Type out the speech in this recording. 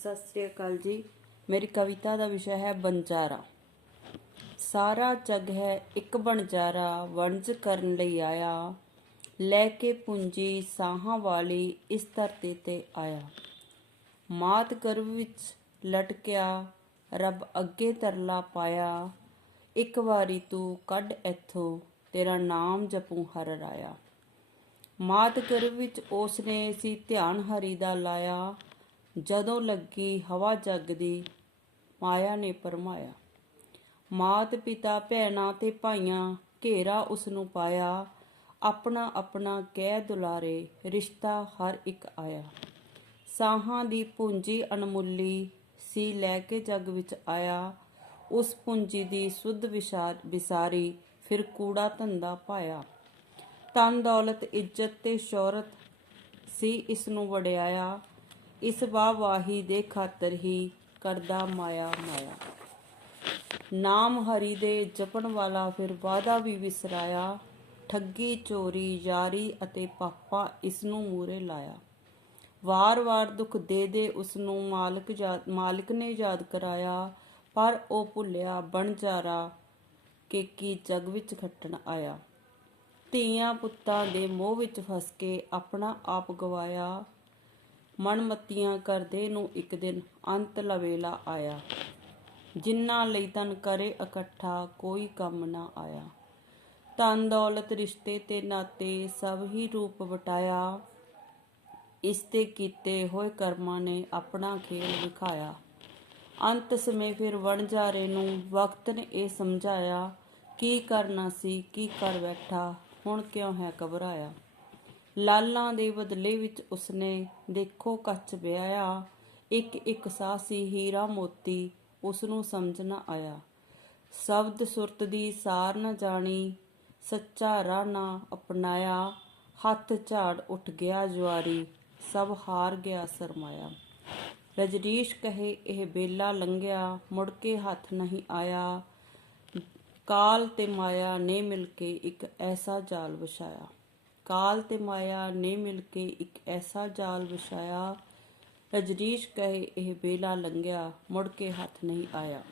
ਸਤਿ ਸ੍ਰੀ ਅਕਾਲ ਜੀ। ਮੇਰੀ ਕਵਿਤਾ ਦਾ ਵਿਸ਼ਾ ਹੈ ਬੰਜਾਰਾ। ਸਾਰਾ ਜਗ ਹੈ ਇੱਕ ਬਣਜਾਰਾ, ਵਣਜ ਕਰਨ ਲਈ ਆਇਆ। ਲੈ ਕੇ ਪੂੰਜੀ ਸਾਹਾਂ ਵਾਲੀ ਇਸ ਧਰਤੀ ਤੇ ਆਇਆ। ਮਾਤ ਗਰਭ ਵਿੱਚ ਲਟਕਿਆ, ਰੱਬ ਅੱਗੇ ਤਰਲਾ ਪਾਇਆ। ਇੱਕ ਵਾਰੀ ਤੂੰ ਕੱਢ ਇੱਥੋਂ, ਤੇਰਾ ਨਾਮ ਜਪੂ ਹਰ ਰਾਇਆ। ਮਾਤ ਗਰਭ ਵਿੱਚ ਉਸ ਨੇ ਸੀ ਧਿਆਨ ਹਰੀ ਦਾ ਲਾਇਆ। ਜਦੋਂ ਲੱਗੀ ਹਵਾ ਜਗਦੀ ਮਾਇਆ ਨੇ ਪਰਮਾਇਆ। ਮਾਤ ਪਿਤਾ ਭੈਣਾਂ ਤੇ ਭਾਈਆਂ ਘੇਰਾ ਉਸ ਨੂੰ ਪਾਇਆ। ਆਪਣਾ ਆਪਣਾ ਕਹਿ ਦੁਲਾਰੇ ਰਿਸ਼ਤਾ ਹਰ ਇੱਕ ਆਇਆ। ਸਾਹਾਂ ਦੀ ਪੂੰਜੀ ਅਣਮੁੱਲੀ ਸੀ ਲੈ ਕੇ ਜਗ ਵਿੱਚ ਆਇਆ। ਉਸ ਪੂੰਜੀ ਦੀ ਸੁੱਧ ਵਿਸਾਰ ਵਿਸਾਰੀ ਫਿਰ ਕੂੜਾ ਧੰਦਾ ਪਾਇਆ। ਤਨ ਦੌਲਤ, ਇੱਜ਼ਤ ਤੇ ਸ਼ੌਹਰਤ ਸੀ ਇਸ ਨੂੰ ਵਡਿਆਇਆ। ਇਸ ਵਾਹਵਾਹੀ ਦੇ ਖਾਤਰ ਹੀ ਕਰਦਾ ਮਾਇਆ ਮਾਇਆ। ਨਾਮ ਹਰੀ ਦੇ ਜਪਣ ਵਾਲਾ ਫਿਰ ਵਾਦਾ ਵੀ ਵਿਸਰਾਇਆ। ਠੱਗੀ, ਚੋਰੀ, ਯਾਰੀ ਅਤੇ ਪਾਪਾ ਇਸ ਨੂੰ ਮੂਰੇ ਲਾਇਆ। ਵਾਰ-ਵਾਰ ਦੁੱਖ ਦੇ ਦੇ ਉਸ ਨੂੰ ਮਾਲਕ ਯਾਦ ਮਾਲਕ ਨੇ ਯਾਦ ਕਰਾਇਆ, ਪਰ ਉਹ ਭੁੱਲਿਆ ਬਣਜਾਰਾ ਕਿ ਕੀ ਜਗ ਵਿੱਚ ਖੱਟਣ ਆਇਆ। ਧੀਆਂ ਪੁੱਤਾਂ ਦੇ ਮੋਹ ਵਿੱਚ ਫਸ ਕੇ ਆਪਣਾ ਆਪ ਗਵਾਇਆ। ਮਨਮਤੀਆਂ ਕਰਦੇ ਨੂੰ ਇੱਕ ਦਿਨ ਅੰਤ ਲਵੇਲਾ ਆਇਆ। ਜਿਨ੍ਹਾਂ ਲਈ ਤਨ ਕਰੇ ਇਕੱਠਾ ਕੋਈ ਕੰਮ ਨਾ ਆਇਆ। ਧਨ ਦੌਲਤ ਰਿਸ਼ਤੇ ਤੇ ਨਾਤੇ ਸਭ ਹੀ ਰੂਪ ਵਟਾਇਆ। ਇਸ ਤੇ ਕੀਤੇ ਹੋਏ ਕਰਮਾਂ ਨੇ ਆਪਣਾ ਖੇਲ ਵਿਖਾਇਆ। ਅੰਤ ਸਮੇਂ ਫਿਰ ਵਣਜਾਰੇ ਨੂੰ ਵਕਤ ਨੇ ਇਹ ਸਮਝਾਇਆ, ਕੀ ਕਰਨਾ ਸੀ, ਕੀ ਕਰ ਬੈਠਾ, ਹੁਣ ਕਿਉਂ ਹੈ ਘਬਰਾਇਆ? ਲਾਲਾਂ ਦੇ ਬਦਲੇ ਵਿੱਚ ਉਸਨੇ ਦੇਖੋ ਕੱਚ ਵਿਆਇਆ ਇੱਕ ਇੱਕ ਸਾਸੀ ਹੀਰਾ ਮੋਤੀ ਉਸ ਨੂੰ ਸਮਝ ਨਾ ਆਇਆ। ਸ਼ਬਦ ਸੁਰਤ ਦੀ ਸਾਰ ਨਾ ਜਾਣੀ, ਸੱਚਾ ਰਾਹ ਨਾ ਅਪਣਾਇਆ। ਹੱਥ ਝਾੜ ਉੱਠ ਗਿਆ ਜਵਾਰੀ ਸਭ ਹਾਰ ਗਿਆ ਸਰਮਾਇਆ। ਰਜਰੀਸ਼ ਕਹੇ, ਇਹ ਬੇਲਾ ਲੰਘਿਆ, ਮੁੜ ਕੇ ਹੱਥ ਨਹੀਂ ਆਇਆ। ਕਾਲ ਤੇ ਮਾਇਆ ਨੇ ਮਿਲ ਕੇ ਇੱਕ ਐਸਾ ਜਾਲ ਵਿਛਾਇਆ। ਕਾਲ ਤੇ ਮਾਇਆ ਨੇ ਮਿਲ ਕੇ ਇੱਕ ਐਸਾ ਜਾਲ ਵਿਛਾਇਆ ਰਜਰੀਸ਼ ਕਹੇ, ਇਹ ਬੇਲਾ ਲੰਘਿਆ, ਮੁੜ ਕੇ ਹੱਥ ਨਹੀਂ ਆਇਆ।